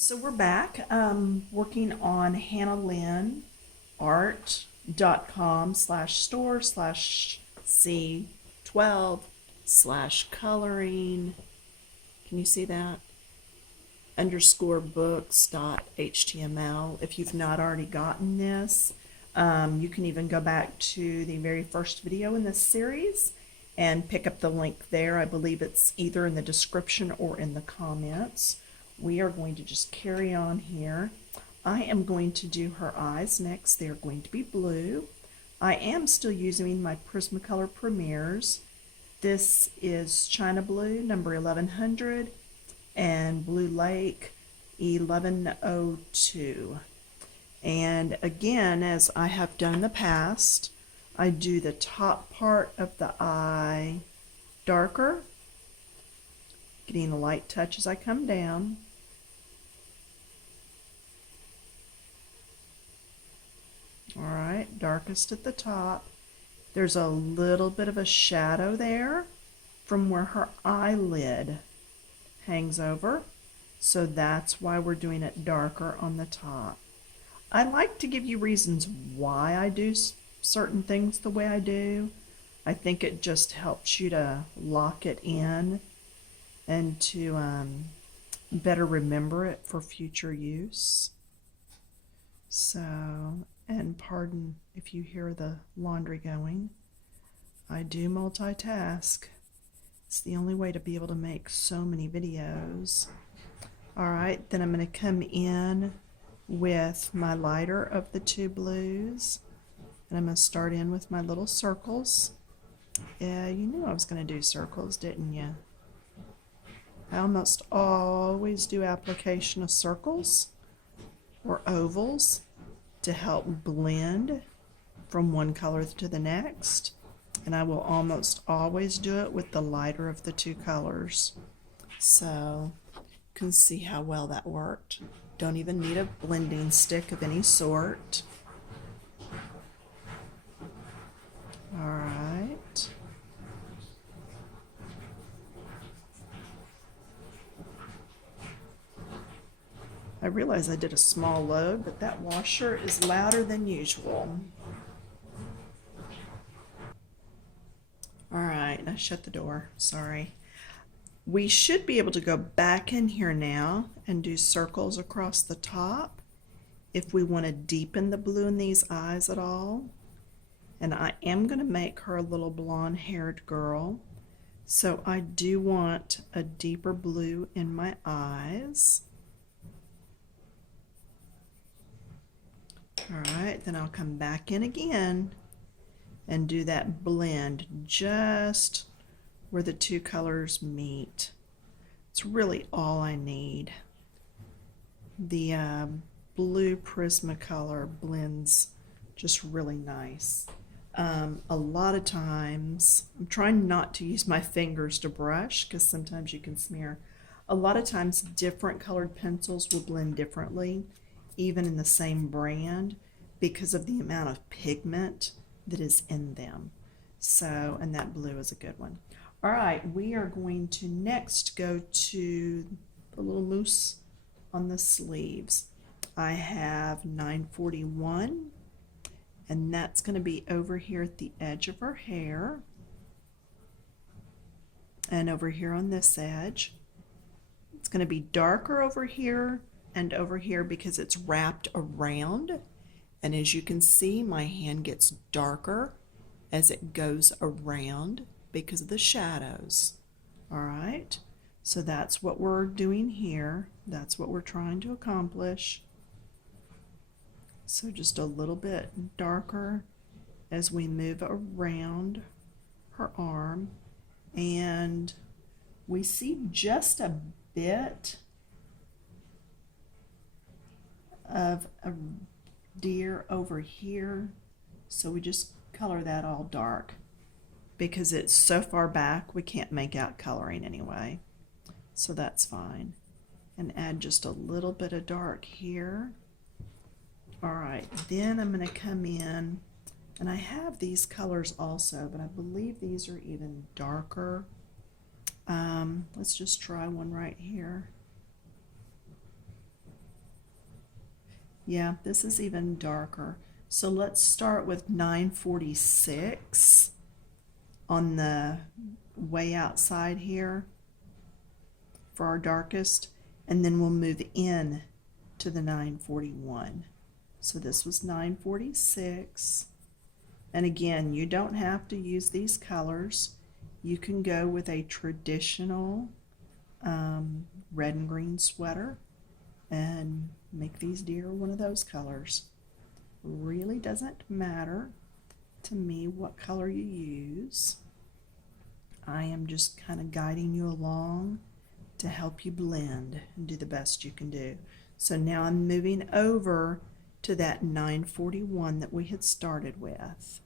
So we're back working on HannahLynnArt.com/store/C12/coloring. Can you see that? _books.html. If you've not already gotten this, you can even go back to the very first video in this series and pick up the link there. I believe it's either in the description or in the comments. We are going to just carry on here. I am going to do her eyes next. They're going to be blue. I am still using my Prismacolor Premieres. This is China Blue, number 1100, and Blue Lake 1102. And again, as I have done in the past, I do the top part of the eye darker, getting a light touch as I come down. All right, darkest at the top. There's a little bit of a shadow there from where her eyelid hangs over, so that's why we're doing it darker on the top. I like to give you reasons why I do certain things the way I do. I think it just helps you to lock it in and to better remember it for future use. So, and pardon if you hear the laundry going. I do multitask. It's the only way to be able to make so many videos. All right, then I'm going to come in with my lighter of the two blues. And I'm going to start in with my little circles. Yeah, you knew I was going to do circles, didn't you? I almost always do application of circles or ovals to help blend from one color to the next. And I will almost always do it with the lighter of the two colors. So you can see how well that worked. Don't even need a blending stick of any sort. All right. I realize I did a small load, but that washer is louder than usual. All right, I shut the door, sorry. We should be able to go back in here now and do circles across the top if we want to deepen the blue in these eyes at all. And I am going to make her a little blonde-haired girl. So I do want a deeper blue in my eyes. All right, then I'll come back in again and do that blend just where the two colors meet. It's really all I need. The blue Prismacolor blends just really nice. A lot of times, I'm trying not to use my fingers to brush because sometimes you can smear. A lot of times different colored pencils will blend differently, even in the same brand, because of the amount of pigment that is in them. So, and that blue is a good one. All right, we are going to next go to the little mousse on the sleeves. I have 941, and that's going to be over here at the edge of her hair and over here on this edge. It's going to be darker over here and over here because it's wrapped around, and as you can see, my hand gets darker as it goes around because of the shadows. All right, so that's what we're doing here. That's what we're trying to accomplish. So just a little bit darker as we move around her arm, and we see just a bit of a deer over here, so we just color that all dark because it's so far back we can't make out coloring anyway, so that's fine. And add just a little bit of dark here. All right, then I'm going to come in, and I have these colors also, but I believe these are even darker. Let's just try one right here. Yeah, this is even darker. So let's start with 946 on the way outside here for our darkest, and then we'll move in to the 941. So this was 946. And again, you don't have to use these colors. You can go with a traditional red and green sweater and make these deer one of those colors. Really doesn't matter to me what color you use. I am just kind of guiding you along to help you blend and do the best you can do. So now I'm moving over to that 941 that we had started with.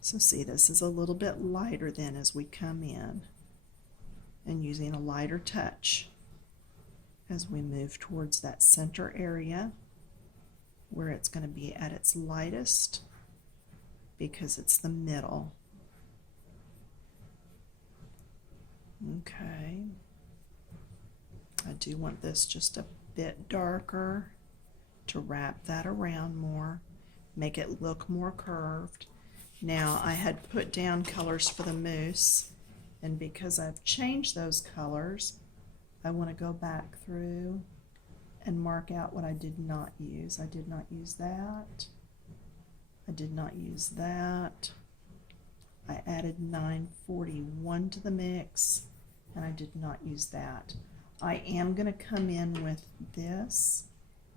So see, this is a little bit lighter then as we come in, and using a lighter touch as we move towards that center area where it's going to be at its lightest because it's the middle. Okay. I do want this just a bit darker to wrap that around more, make it look more curved. Now I had put down colors for the moose, and because I've changed those colors, I want to go back through and mark out what I did not use. I did not use that. I did not use that. I added 941 to the mix, and I did not use that. I am going to come in with this.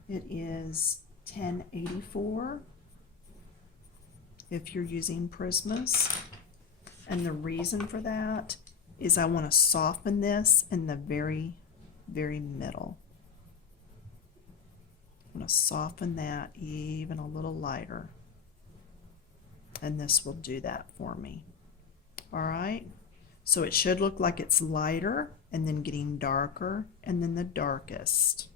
It is 1084 if you're using Prismas. And the reason for that is I want to soften this in the very, very middle. I'm going to soften that even a little lighter. And this will do that for me. All right. So it should look like it's lighter and then getting darker and then the darkest.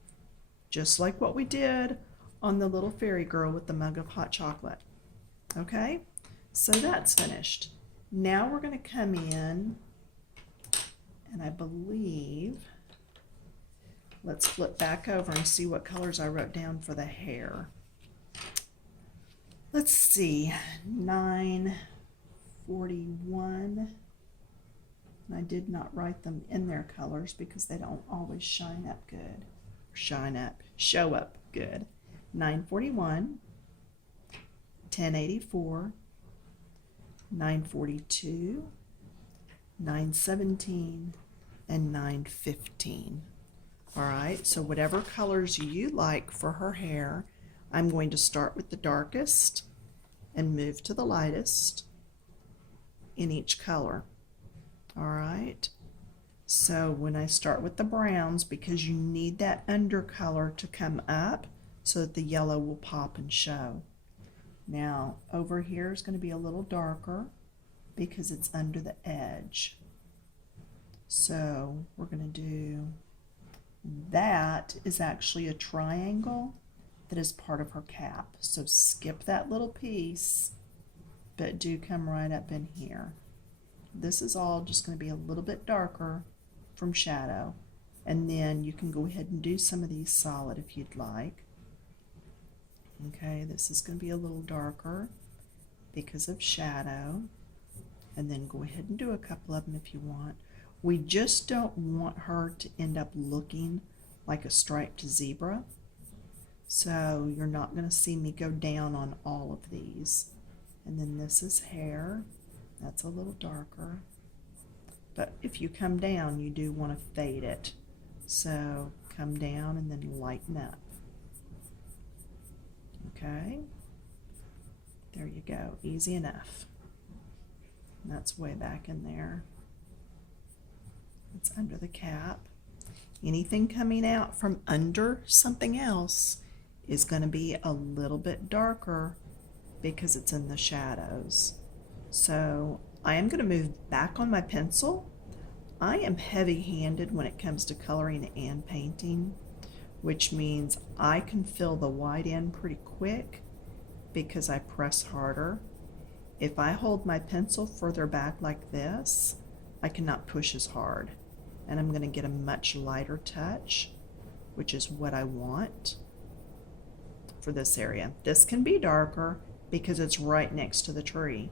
Just like what we did on the little fairy girl with the mug of hot chocolate. Okay, so that's finished. Now we're going to come in, and I believe, let's flip back over and see what colors I wrote down for the hair. Let's see, 941. I did not write them in their colors because they don't always shine up good. Show up good. 941. 1084, 942, 917, and 915. All right, so whatever colors you like for her hair, I'm going to start with the darkest and move to the lightest in each color. All right, so when I start with the browns, because you need that undercolor to come up so that the yellow will pop and show. Now, over here is going to be a little darker because it's under the edge. So we're going to do, that is actually a triangle that is part of her cap. So skip that little piece, but do come right up in here. This is all just going to be a little bit darker from shadow. And then you can go ahead and do some of these solid if you'd like. Okay, this is going to be a little darker because of shadow. And then go ahead and do a couple of them if you want. We just don't want her to end up looking like a striped zebra. So you're not going to see me go down on all of these. And then this is hair. That's a little darker. But if you come down, you do want to fade it. So come down and then lighten up. Okay, there you go, easy enough. And that's way back in there. It's under the cap. Anything coming out from under something else is going to be a little bit darker because it's in the shadows. So I am going to move back on my pencil. I am heavy-handed when it comes to coloring and painting, which means I can fill the white in pretty quick because I press harder. If I hold my pencil further back like this, I cannot push as hard, and I'm going to get a much lighter touch which is what I want for this area. This can be darker because it's right next to the tree.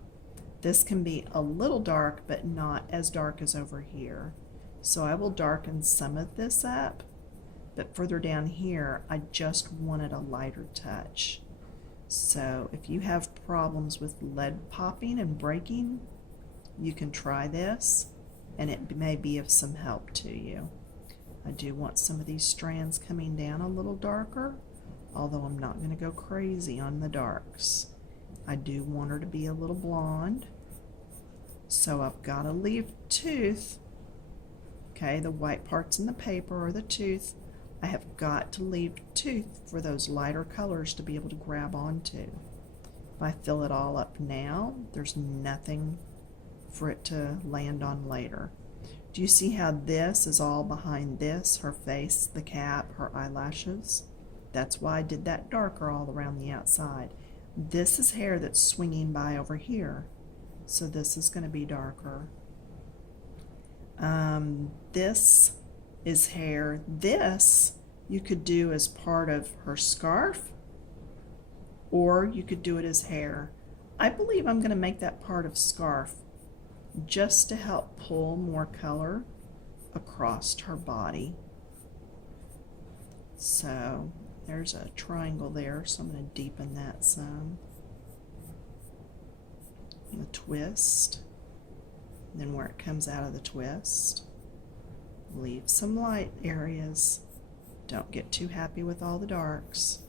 This can be a little dark, but not as dark as over here. So I will darken some of this up, but further down here, I just wanted a lighter touch. So if you have problems with lead popping and breaking, you can try this, and it may be of some help to you. I do want some of these strands coming down a little darker, although I'm not going to go crazy on the darks. I do want her to be a little blonde, so I've got to leave tooth. Okay, the white parts in the paper are the tooth. I have got to leave tooth for those lighter colors to be able to grab onto. If I fill it all up now, there's nothing for it to land on later. Do you see how this is all behind this? Her face, the cap, her eyelashes. That's why I did that darker all around the outside. This is hair that's swinging by over here, so this is going to be darker. This is hair. This you could do as part of her scarf, or you could do it as hair. I believe I'm going to make that part of scarf just to help pull more color across her body. So there's a triangle there, so I'm going to deepen that some. And the twist, and then where it comes out of the twist, leave some light areas. Don't get too happy with all the darks.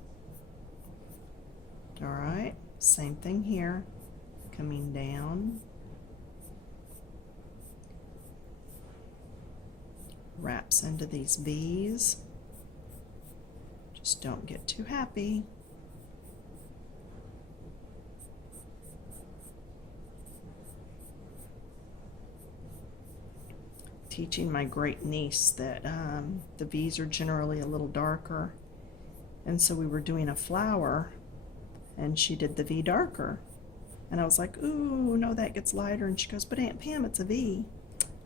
All right, same thing here, coming down. Wraps into these V's. Just don't get too happy. Teaching my great niece that the V's are generally a little darker, and so we were doing a flower and she did the V darker, and I was like, ooh, no, that gets lighter. And she goes, but Aunt Pam, it's a V.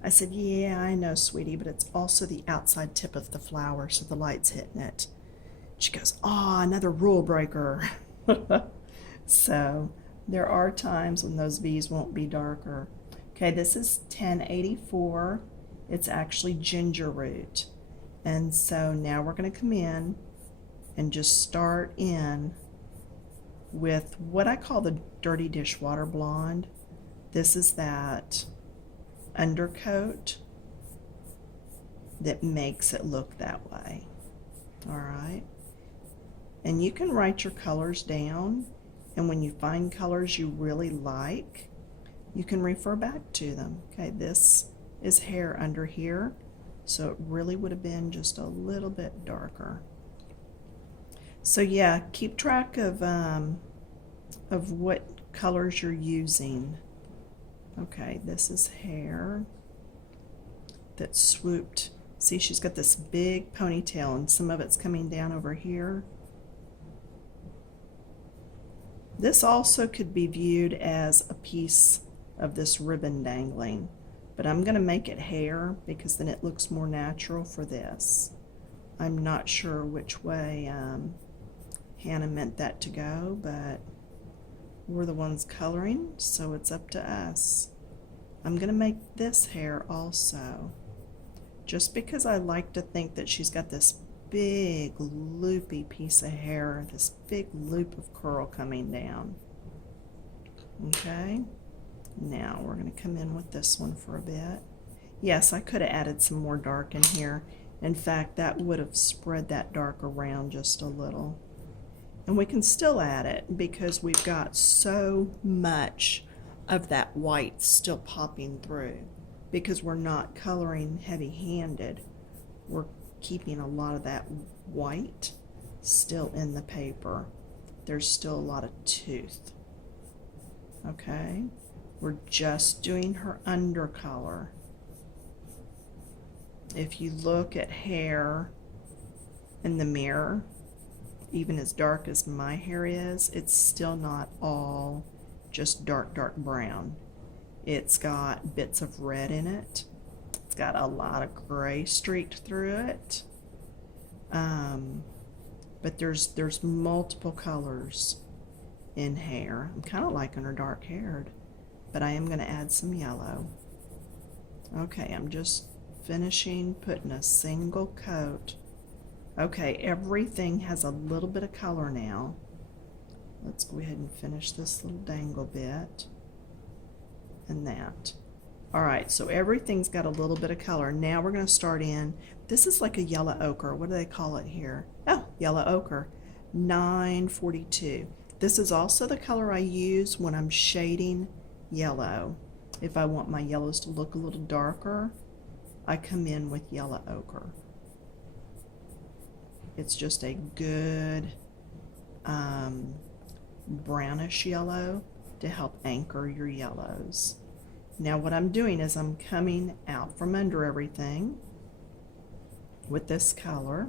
I said, yeah, I know, sweetie, but it's also the outside tip of the flower, so the light's hitting it. She goes, oh, another rule breaker. So there are times when those V's won't be darker. Okay, this is 1084. It's actually ginger root. And so now we're going to come in and just start in with what I call the dirty dishwater blonde. This is that undercoat that makes it look that way. All right. And you can write your colors down, and when you find colors you really like, you can refer back to them. Okay, this is hair under here, so it really would have been just a little bit darker. So yeah, keep track of what colors you're using. Okay, this is hair that swooped. See, she's got this big ponytail, and some of it's coming down over here. This also could be viewed as a piece of this ribbon dangling, but I'm going to make it hair because then it looks more natural for this. I'm not sure which way Hannah meant that to go, but we're the ones coloring, so it's up to us. I'm going to make this hair also, just because I like to think that she's got this big loopy piece of hair, this big loop of curl coming down. Okay, now we're going to come in with this one for a bit. Yes, I could have added some more dark in here. In fact, that would have spread that dark around just a little. And we can still add it because we've got so much of that white still popping through, because we're not coloring heavy-handed. We're keeping a lot of that white still in the paper. There's still a lot of tooth. Okay, we're just doing her undercolor. If you look at hair in the mirror, even as dark as my hair is, it's still not all just dark brown. It's got bits of red in it. It's got a lot of gray streaked through it. But there's multiple colors in hair. I'm kind of liking her dark haired, but I am going to add some yellow. Okay, I'm just finishing putting a single coat. Okay, everything has a little bit of color now. Let's go ahead and finish this little dangle bit and that. All right, so everything's got a little bit of color. Now we're going to start in, this is like a yellow ochre. What do they call it here? Oh, yellow ochre, 942. This is also the color I use when I'm shading yellow. If I want my yellows to look a little darker, I come in with yellow ochre. It's just a good brownish yellow to help anchor your yellows. Now what I'm doing is I'm coming out from under everything with this color.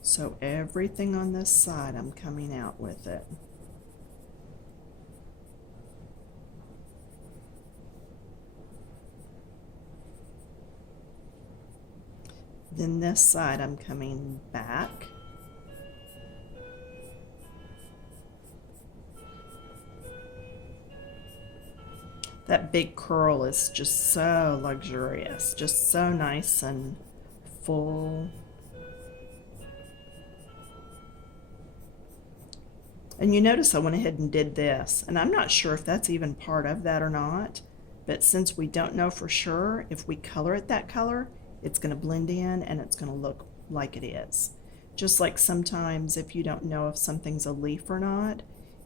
So everything on this side, I'm coming out with it. Then this side, I'm coming back. That big curl is just so luxurious, just so nice and full. And you notice I went ahead and did this, and I'm not sure if that's even part of that or not, but since we don't know for sure, if we color it that color, it's going to blend in and it's going to look like it is. Just like sometimes if you don't know if something's a leaf or not,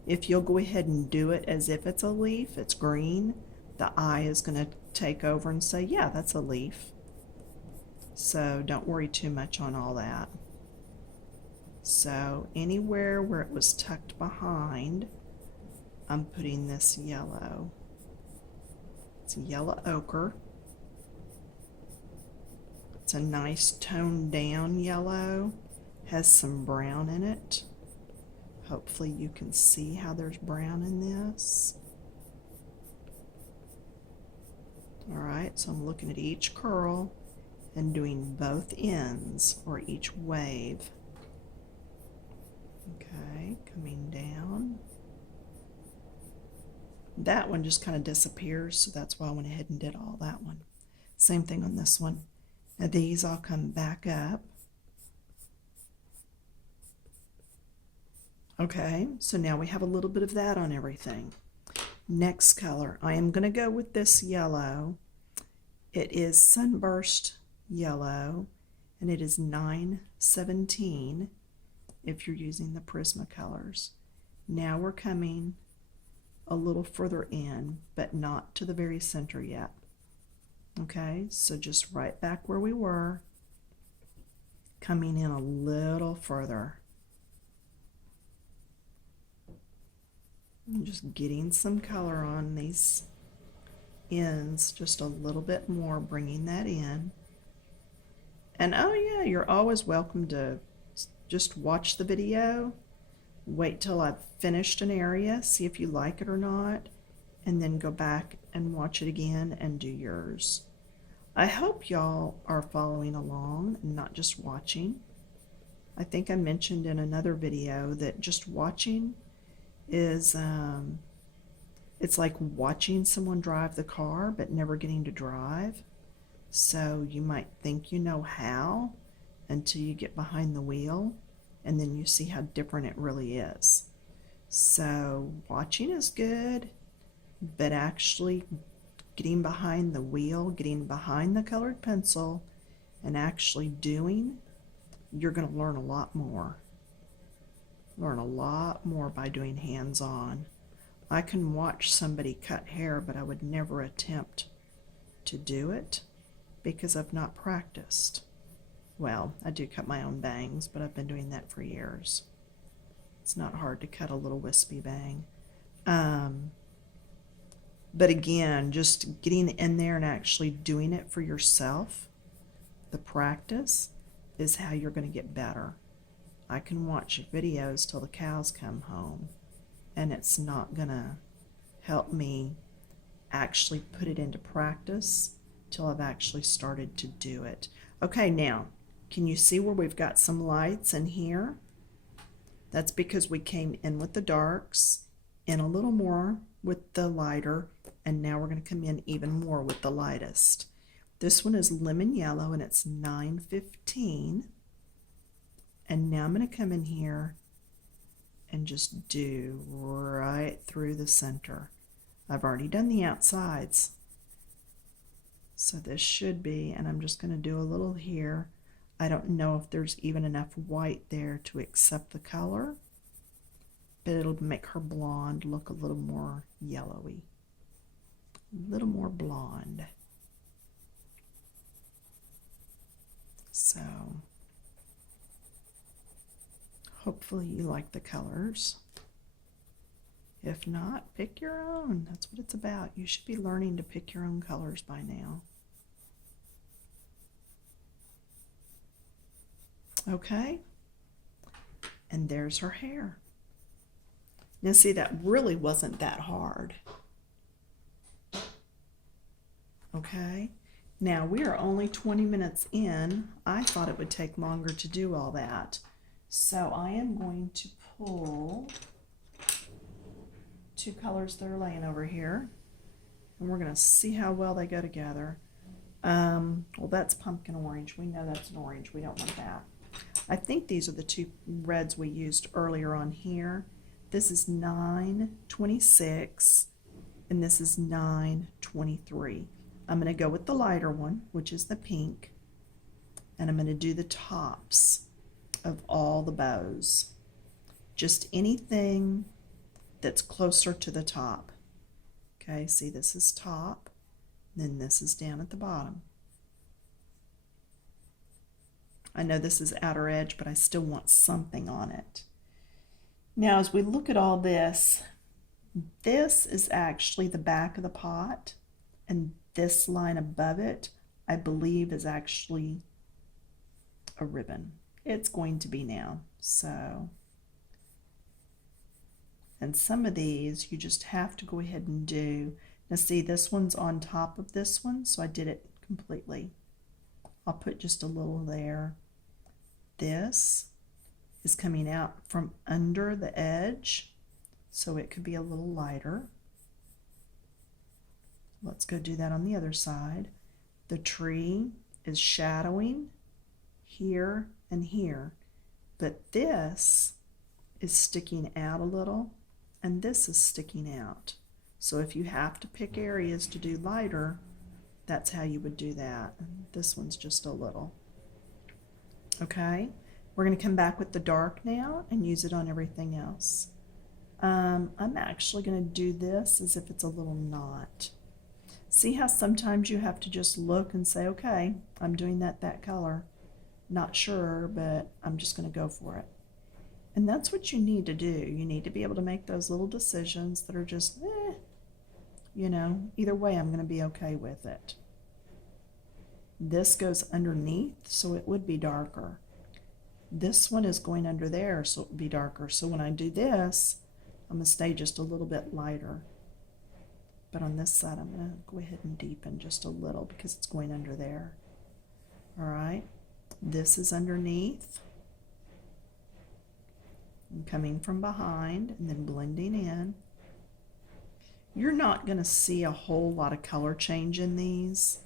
if you'll go ahead and do it as if it's a leaf, it's green, the eye is going to take over and say, yeah, that's a leaf. So don't worry too much on all that. So anywhere where it was tucked behind, I'm putting this yellow. It's yellow ochre. It's a nice toned down yellow, has some brown in it. Hopefully you can see how there's brown in this. All right, so I'm looking at each curl and doing both ends or each wave. Okay, coming down. That one just kind of disappears, so that's why I went ahead and did all that one. Same thing on this one. Now these all come back up. Okay, so now we have a little bit of that on everything. Next color, I am going to go with this yellow. It is Sunburst Yellow, and it is 917 if you're using the Prismacolors. Now we're coming a little further in, but not to the very center yet. Okay, so just right back where we were, coming in a little further. I'm just getting some color on these ends, just a little bit more, bringing that in. And oh yeah, you're always welcome to just watch the video, wait till I've finished an area, see if you like it or not, and then go back and watch it again and do yours. I hope y'all are following along and not just watching. I think I mentioned in another video that just watching is it's like watching someone drive the car but never getting to drive. So you might think you know how until you get behind the wheel, and then you see how different it really is. So watching is good, but actually getting behind the wheel, getting behind the colored pencil, and actually doing, you're going to learn a lot more. Learn a lot more by doing hands-on. I can watch somebody cut hair, but I would never attempt to do it because I've not practiced. Well, I do cut my own bangs, but I've been doing that for years. It's not hard to cut a little wispy bang. But again, just getting in there and actually doing it for yourself, the practice is how you're going to get better. I can watch videos till the cows come home, and it's not going to help me actually put it into practice till I've actually started to do it. Okay, now, Can you see where we've got some lights in here? That's because we came in with the darks, in a little more with the lighter, and now we're going to come in even more with the lightest. This one is lemon yellow and it's 9:15. And now I'm going to come in here and just do right through the center. I've already done the outsides. So this should be, and I'm just going to do a little here. I don't know if there's even enough white there to accept the color, but it'll make her blonde look a little more yellowy, a little more blonde. So hopefully you like the colors. If not, pick your own. That's what it's about. You should be learning to pick your own colors by now. Okay, and there's her hair. Now see, that really wasn't that hard. Okay, now we are only 20 minutes in. I thought it would take longer to do all that. So I am going to pull two colors that are laying over here, and we're going to see how well they go together. Well, that's pumpkin orange. We know that's an orange. We don't want that. I think these are the two reds we used earlier on here. This is 9:26 and this is 9:23. I'm going to go with the lighter one, which is the pink, and I'm going to do the tops of all the bows. Just anything that's closer to the top. Okay, see, this is top, then this is down at the bottom. I know this is outer edge, but I still want something on it. Now, as we look at all this, this is actually the back of the pot, and this line above it, I believe, is actually a ribbon. It's going to be now, so. And some of these you just have to go ahead and do. Now see, this one's on top of this one, so I did it completely. I'll put just a little there. This is coming out from under the edge, so it could be a little lighter. Let's go do that on the other side. The tree is shadowing here and here, but this is sticking out a little, and this is sticking out. So if you have to pick areas to do lighter, that's how you would do that. And this one's just a little. Okay, we're going to come back with the dark now and use it on everything else. I'm actually going to do this as if it's a little knot. See how sometimes you have to just look and say, okay, I'm doing that color. Not sure, but I'm just going to go for it. And that's what you need to do. You need to be able to make those little decisions that are just, you know, either way I'm going to be okay with it. This goes underneath, so it would be darker. This one is going under there, so it would be darker. So when I do this, I'm going to stay just a little bit lighter. But on this side, I'm going to go ahead and deepen just a little because it's going under there. All right, this is underneath. I'm coming from behind and then blending in. You're not going to see a whole lot of color change in these,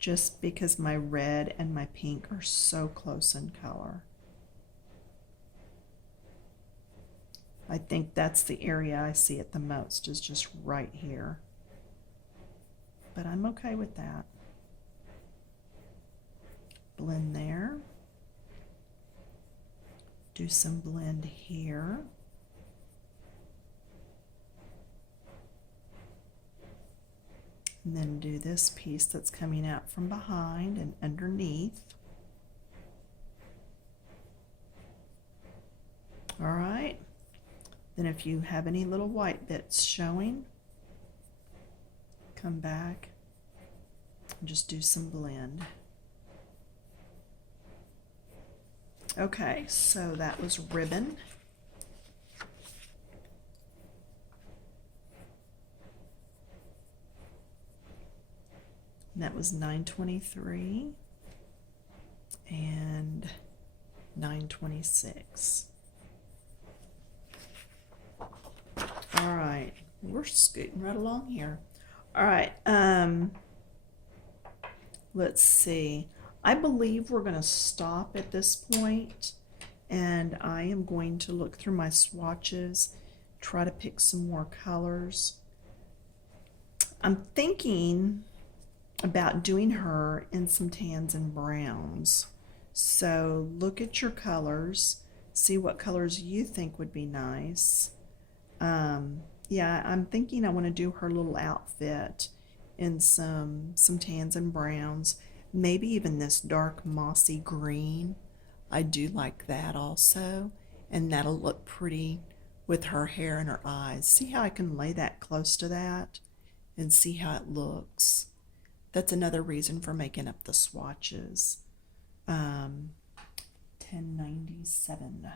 just because my red and my pink are so close in color. I think that's the area I see it the most, is just right here. But I'm okay with that. Blend there. Do some blend here. And then do this piece that's coming out from behind and underneath. All right. Then if you have any little white bits showing, come back and just do some blend. Okay, so that was ribbon. And that was 9:23. and 926. All right, we're scooting right along here. All right, let's see. I believe we're going to stop at this point, and I am going to look through my swatches, try to pick some more colors. I'm thinking about doing her in some tans and browns. So look at your colors, see what colors you think would be nice. Yeah, I'm thinking I want to do her little outfit in some tans and browns, maybe even this dark mossy green. I do like that also, and that'll look pretty with her hair and her eyes. See how I can lay that close to that and see how it looks. That's another reason for making up the swatches. 1097.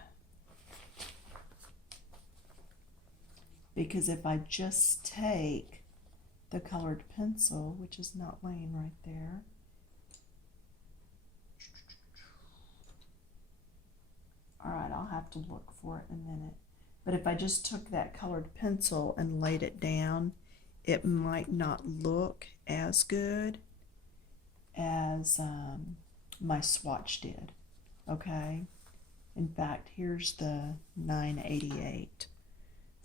Because if I just take the colored pencil, which is not laying right there, all right, I'll have to look for it in a minute. But if I just took that colored pencil and laid it down, it might not look as good as my swatch did, okay? In fact, here's the 988.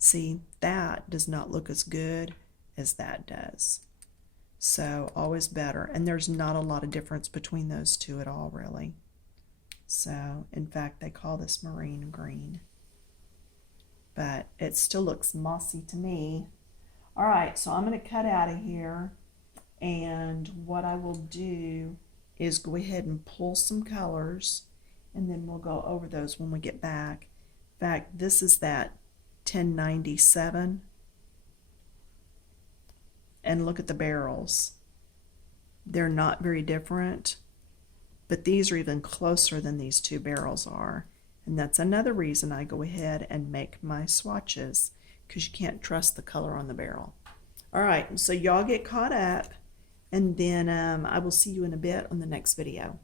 See, that does not look as good as that does. So always better. And there's not a lot of difference between those two at all, really. So, in fact, they call this marine green. But it still looks mossy to me. All right, so I'm going to cut out of here. And what I will do is go ahead and pull some colors. And then we'll go over those when we get back. In fact, this is that 1097, and look at the barrels. They're not very different, but these are even closer than these two barrels are, and that's another reason I go ahead and make my swatches, because you can't trust the color on the barrel. All right, so y'all get caught up, and then I will see you in a bit on the next video.